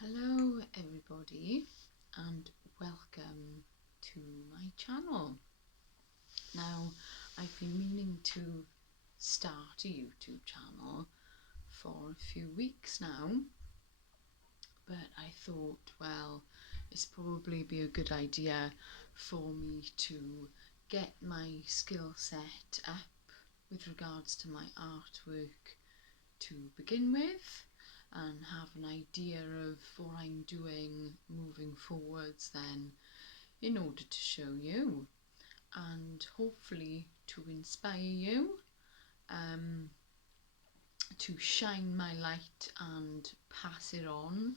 Hello everybody and welcome to my channel. Now I've been meaning to start a YouTube channel for a few weeks now, but I thought, well, it's probably be a good idea for me to get my skill set up with regards to my artwork to begin with, and have an idea of what I'm doing moving forwards then, in order to show you and hopefully to inspire you to shine my light and pass it on.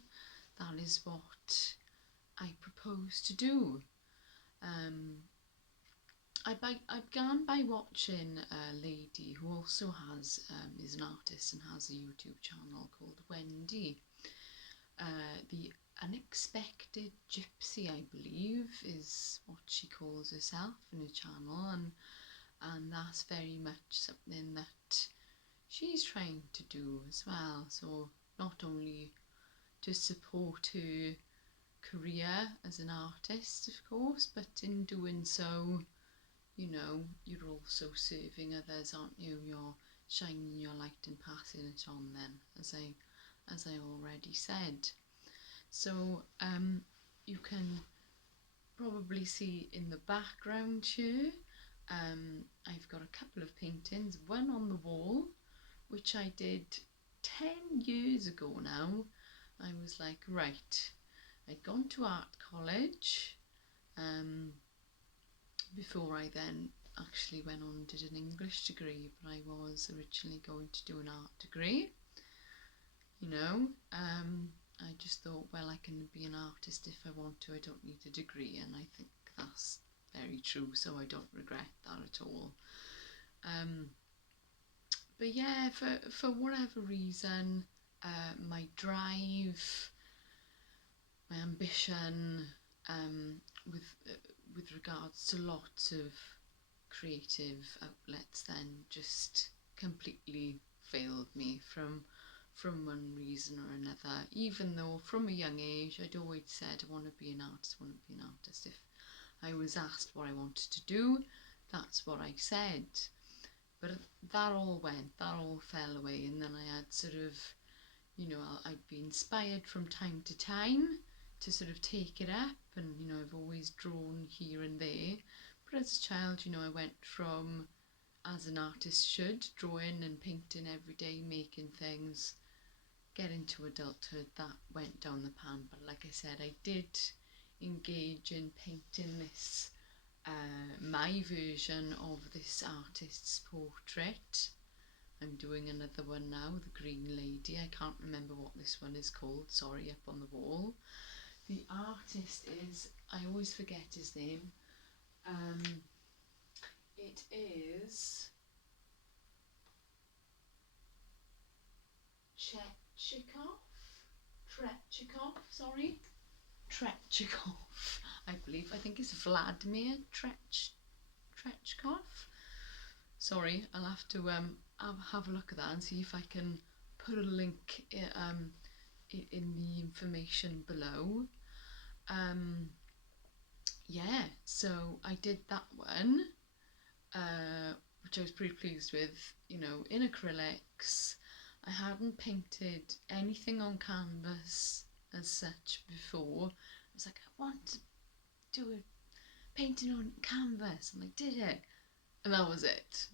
That is what I propose to do. I began by watching a lady who also is an artist and has a YouTube channel called Wendy. The Unexpected Gypsey, I believe, is what she calls herself in her channel, and that's very much something that she's trying to do as well. So not only to support her career as an artist, of course, but in doing so, you know, you're also serving others, aren't you? You're shining your light and passing it on then, as I already said. So you can probably see in the background here, I've got a couple of paintings, one on the wall, which I did 10 years ago now. I was like, right, I'd gone to art college, before I then actually went on and did an English degree, but I was originally going to do an art degree, you know. I just thought, well, I can be an artist if I want to, I don't need a degree, and I think that's very true, so I don't regret that at all. But yeah, for whatever reason, my drive, my ambition, with regards to lots of creative outlets then just completely failed me from one reason or another, even though from a young age I'd always said I want to be an artist, If I was asked what I wanted to do, that's what I said. But that all fell away, and then I had sort of, you know, I'd be inspired from time to time to sort of take it up, and you know, I've always drawn here and there, but as a child, you know, I went from, as an artist should, drawing and painting every day, making things, get into adulthood, that went down the pan. But like I said, I did engage in painting this, my version of this artist's portrait. I'm doing another one now, the Green Lady. I can't remember what this one is called, sorry, up on the wall. The artist is, I always forget his name, it is Trechikov, I believe. I think it's Vladimir Trechikov. Sorry, I'll have to have a look at that and see if I can put a link in the information below. Yeah, so I did that one, which I was pretty pleased with, you know, in acrylics. I hadn't painted anything on canvas as such before. I was like, I want to do a painting on canvas, and I did it, and that was it.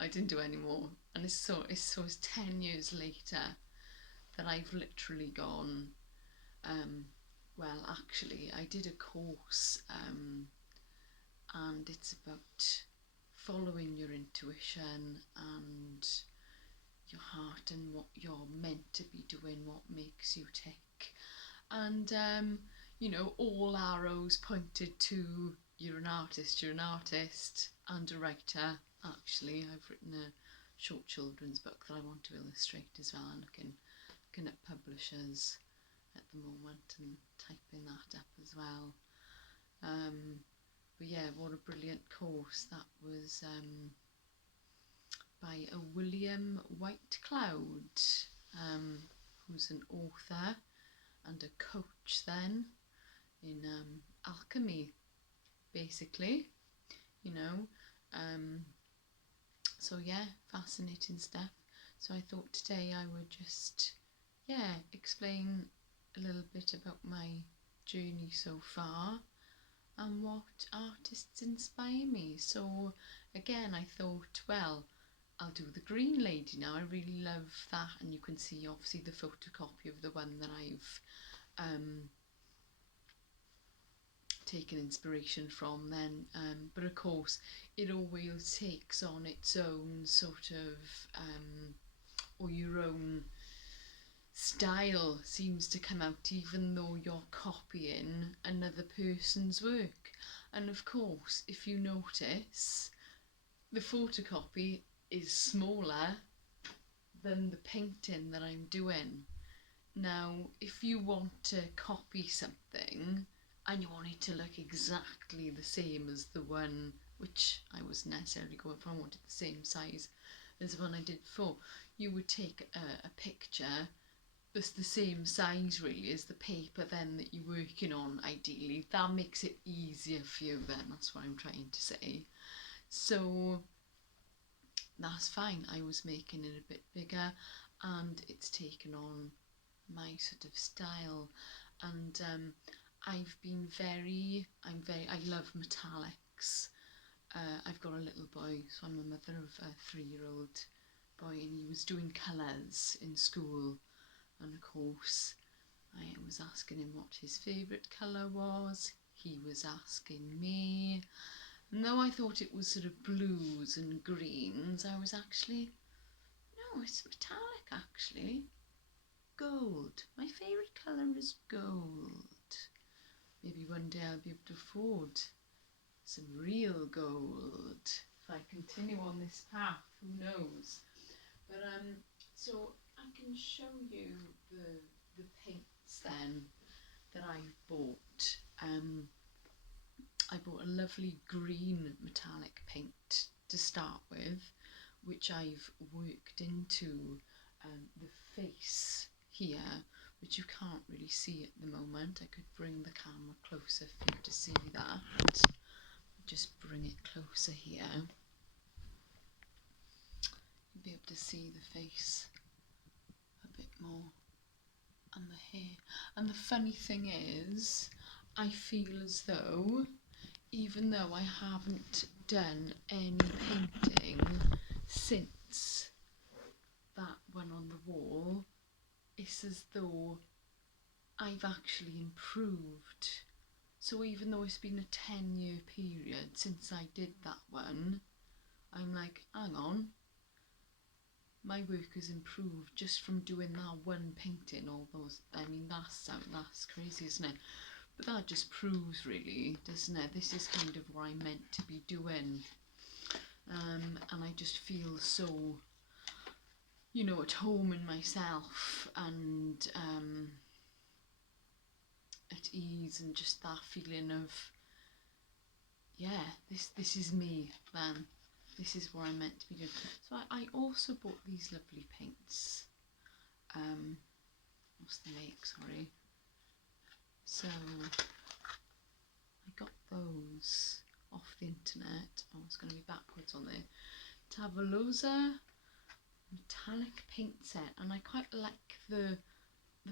I didn't do any more, and it's 10 years later that I've literally gone, well, actually I did a course, and it's about following your intuition and your heart and what you're meant to be doing, what makes you tick. And you know, all arrows pointed to, you're an artist and a writer. Actually, I've written a short children's book that I want to illustrate as well. I'm looking at publishers at the moment and typing that up as well. But yeah, what a brilliant course that was, by a William Whitecloud, who's an author, and a coach then in alchemy, basically, you know. So yeah, fascinating stuff. So I thought today I would just, yeah, explain a little bit about my journey so far and what artists inspire me. So again, I thought, well, I'll do the green lady now. I really love that, and you can see obviously the photocopy of the one that I've taken inspiration from then, but of course it always takes on its own sort of or your own style seems to come out even though you're copying another person's work. And of course, if you notice, the photocopy is smaller than the painting that I'm doing. Now, if you want to copy something and you want it to look exactly the same as the one, which I wasn't necessarily going for, I wanted the same size as the one I did before, you would take a picture that's the same size really as the paper then that you're working on, ideally. That makes it easier for you then, that's what I'm trying to say. So that's fine. I was making it a bit bigger and it's taken on my sort of style, and I love metallics. I've got a little boy, so I'm a mother of a 3-year-old boy, and he was doing colours in school, and of course I was asking him what his favourite colour was. He was asking me, and though I thought it was sort of blues and greens, I was actually, no, it's metallic actually. Gold. My favourite colour is gold. Maybe one day I'll be able to afford some real gold if I continue on this path, who knows. But so I can show you the paints then that I bought. I bought a lovely green metallic paint to start with, which I've worked into the face here, which you can't really see at the moment. I could bring the camera closer for you to see that. Just bring it closer here. You'll be able to see the face a bit more and the hair. And the funny thing is, I feel as though, even though I haven't done any painting since that one on the wall, it's as though I've actually improved. So even though it's been a 10-year period since I did that one, I'm like, hang on, my work has improved just from doing that one painting. All those, I mean, that's crazy, isn't it? But that just proves really, doesn't it? This is kind of what I'm meant to be doing. And I just feel so, you know, at home in myself, and at ease, and just that feeling of, yeah, this is me then. This is what I'm meant to be doing. So I also bought these lovely paints. What's the make, sorry. So I got those off the internet. Oh, it's going to be backwards on there. Tavalozza metallic paint set, and I quite like the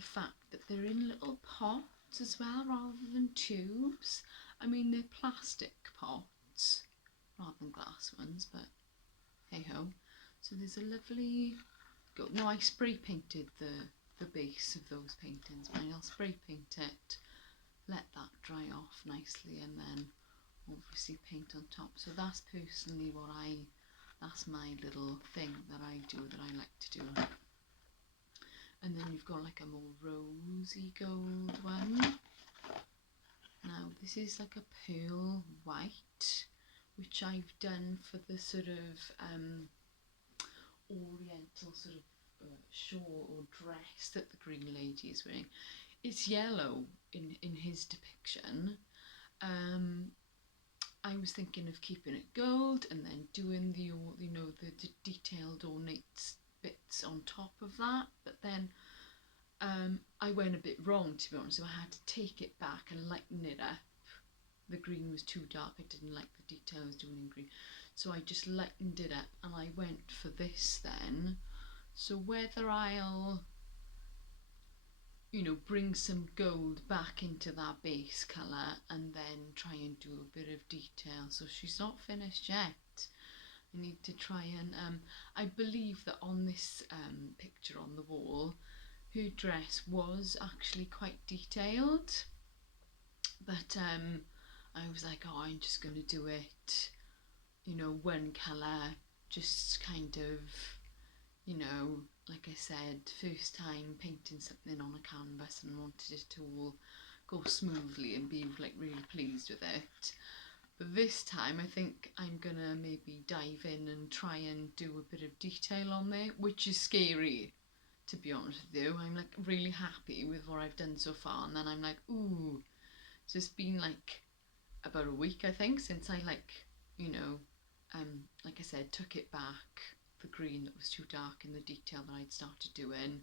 fact that they're in little pots as well rather than tubes. I mean, they're plastic pots rather than glass ones, but hey ho. So there's a lovely gold. No, I spray painted the base of those paintings, but I'll spray paint it, let that dry off nicely, and then obviously paint on top. So that's personally what that's my little thing that I do, that I like to do. And then you've got like a more rosy gold one. Now this is like a pearl white, which I've done for the sort of oriental sort of shawl or dress that the green lady is wearing. It's yellow in his depiction. I was thinking of keeping it gold and then doing the, you know, the detailed ornate bits on top of that, but then I went a bit wrong, to be honest, so I had to take it back and lighten it up. The green was too dark, I didn't like the detail I was doing in green, so I just lightened it up and I went for this then. So whether I'll, you know, bring some gold back into that base colour and then try and do a bit of detail. So she's not finished yet. I need to try and, I believe that on this picture on the wall, her dress was actually quite detailed, but I was like, oh, I'm just going to do it, you know, one colour, just kind of, you know, like I said, first time painting something on a canvas and wanted it to all go smoothly and be like really pleased with it. But this time I think I'm gonna maybe dive in and try and do a bit of detail on there, which is scary, to be honest with you. I'm like really happy with what I've done so far, and then I'm like, ooh, so it's been like about a week, I think, since I like, you know, like I said, took it back, the green that was too dark and the detail that I'd started doing,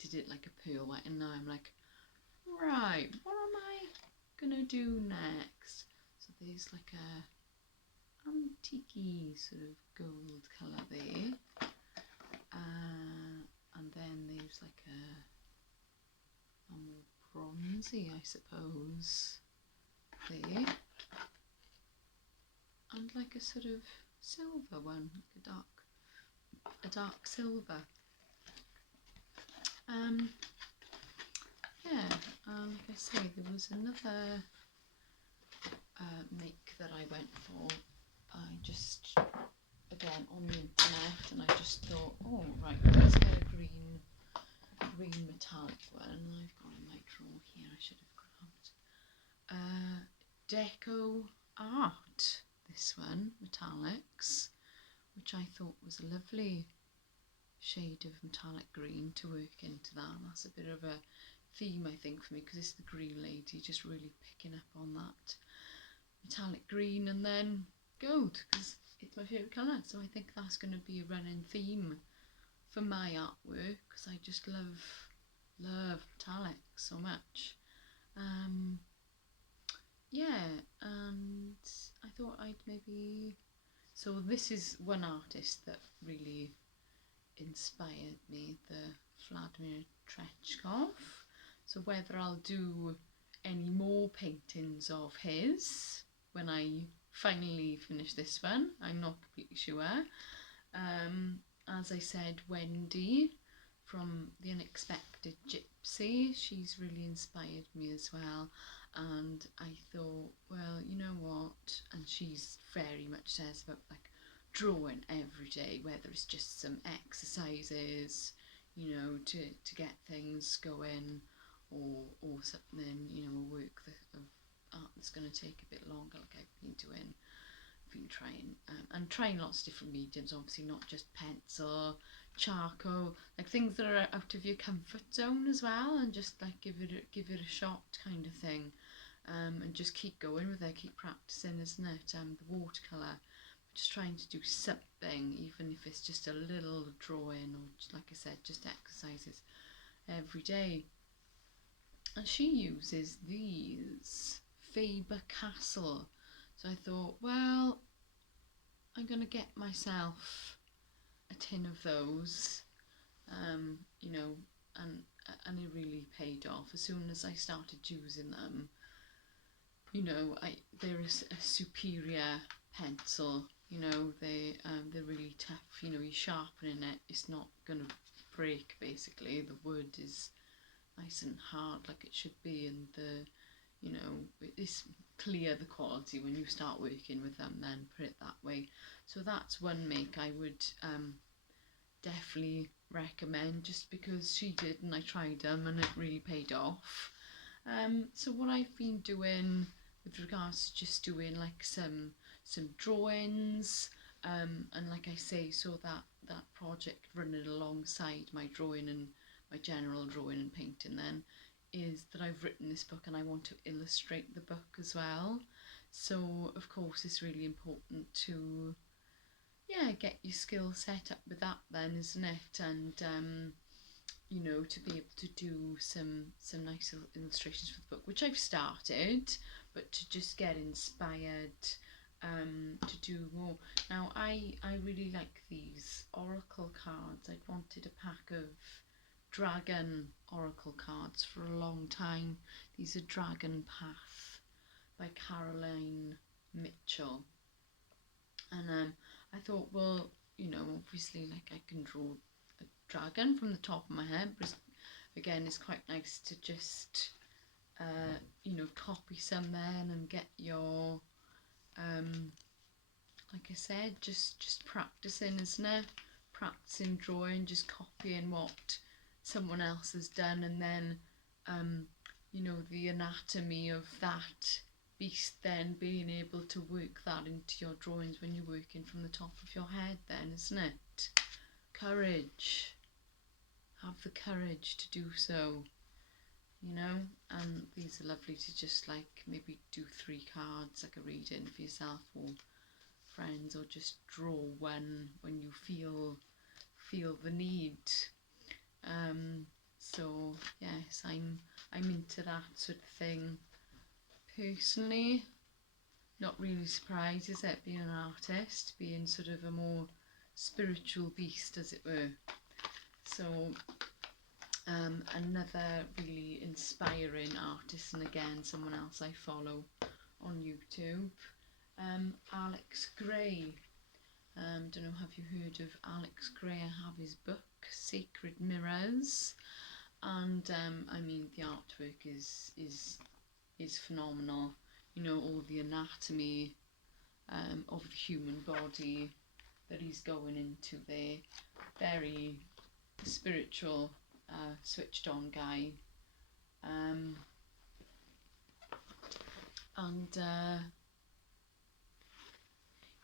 did it like a pearl white, and now I'm like, right, what am I gonna do next? So there's like a antique sort of gold colour there, and then there's like a more bronzy, I suppose, there, and like a sort of silver one, like a dark silver. Yeah, like I say, there was another make that I went for. I just, again, on the internet, and I just thought, oh right, let's get a green metallic one. I've got in my drawer here, I should have grabbed. Deco Art, this one, metallics, which I thought was a lovely shade of metallic green to work into that. That's a bit of a theme, I think, for me, because it's the green lady, just really picking up on that metallic green and then gold, because it's my favourite colour. So I think that's going to be a running theme for my artwork, because I just love metallics so much. Yeah, and I thought I'd maybe, so this is one artist that really inspired me, the Vladimir Trechkov. So whether I'll do any more paintings of his when I finally finish this one, I'm not completely sure. As I said, Wendy from The Unexpected Gypsey, she's really inspired me as well, and I thought, well, you know what, and she's very much says about like drawing every day, whether it's just some exercises, you know, to get things going, or something, you know, a work of art that's going to take a bit longer, like I've been doing. I've been trying and trying lots of different mediums, obviously not just pencil, charcoal, like things that are out of your comfort zone as well, and just like give it a shot kind of thing, and just keep going with it, keep practicing, isn't it? The watercolour, just trying to do something, even if it's just a little drawing, or just, like I said, just exercises every day. And she uses these Faber-Castell, so I thought, well, I'm going to get myself a tin of those, you know, and it really paid off. As soon as I started using them, you know, they're a superior pencil, you know, they're really tough, you know, you're sharpening it, it's not going to break, basically. The wood is nice and hard like it should be, and you know, it's clear the quality when you start working with them, then put it that way. So that's one make I would definitely recommend, just because she did and I tried them and it really paid off. So what I've been doing with regards to just doing like some drawings, and like I say, so that project running alongside my drawing and my general drawing and painting then, is that I've written this book and I want to illustrate the book as well. So of course it's really important to, yeah, get your skill set up with that then, isn't it? And you know, to be able to do some nice illustrations for the book, which I've started, but to just get inspired to do more. Now I really like these oracle cards. I'd wanted a pack of dragon oracle cards for a long time. These are Dragon Path by Caroline Mitchell, and I thought, well, you know, obviously, like, I can draw a dragon from the top of my head, but again, it's quite nice to just you know, copy some then and get your like I said, just practicing, isn't it? Practicing drawing, just copying what someone else has done, and then you know, the anatomy of that beast, then being able to work that into your drawings when you're working from the top of your head then, isn't it? Courage. Have the courage to do so, you know. And these are lovely to just like maybe do 3 cards, like a reading for yourself or friends, or just draw when you feel the need. So yes, I'm into that sort of thing personally. Not really surprised, is it, being an artist, being sort of a more spiritual beast, as it were. So another really inspiring artist, and again someone else I follow on YouTube, Alex Gray. Don't know, have you heard of Alex Gray? I have his book Sacred Mirrors, and I mean, the artwork is phenomenal. You know, all the anatomy of the human body that he's going into there. Very spiritual, switched on guy, and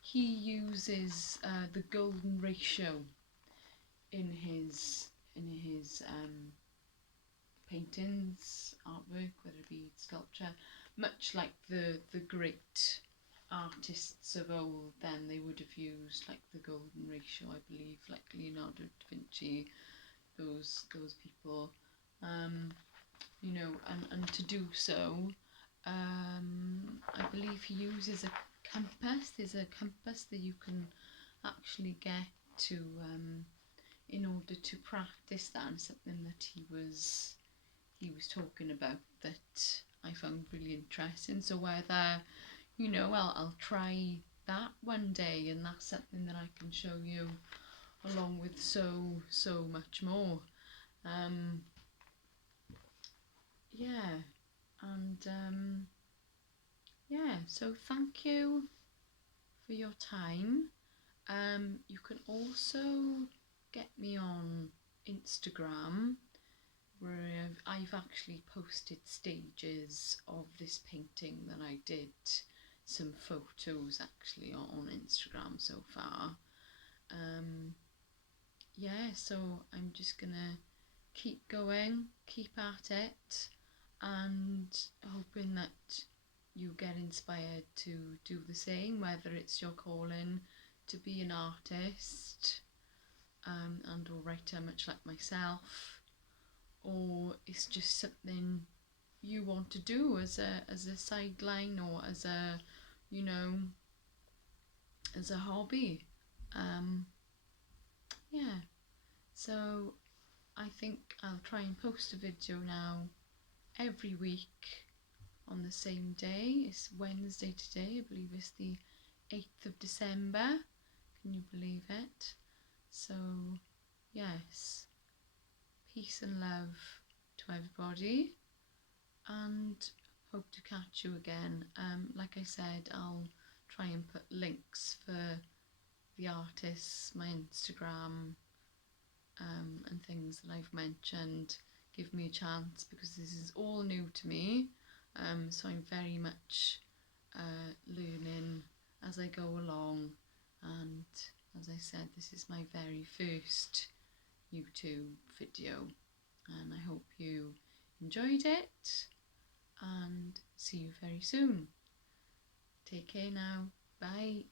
he uses the golden ratio in his paintings, artwork, whether it be sculpture, much like the great artists of old. Then they would have used like the golden ratio, I believe, like Leonardo da Vinci, those people, you know, and to do so, I believe he uses a compass. There's a compass that you can actually get to in order to practice that, and something that he was talking about that I found really interesting. So whether, you know, I'll try that one day, and that's something that I can show you along with so much more. Yeah, and yeah, so thank you for your time. You can also get me on Instagram, where I've actually posted stages of this painting that I did, some photos actually on Instagram so far. Yeah, so I'm just gonna keep going, keep at it, and hoping that you get inspired to do the same, whether it's your calling to be an artist and or writer, much like myself, or it's just something you want to do as a sideline, or as a, you know, as a hobby. Yeah, so I think I'll try and post a video now every week on the same day. It's Wednesday today, I believe it's the 8th of December. Can you believe it? So yes, peace and love to everybody, and hope to catch you again. Like I said, I'll try and put links for the artists, my Instagram, and things that I've mentioned. Give me a chance, because this is all new to me, so I'm very much learning as I go along, and as I said, this is my very first YouTube video, and I hope you enjoyed it, and see you very soon. Take care now. Bye.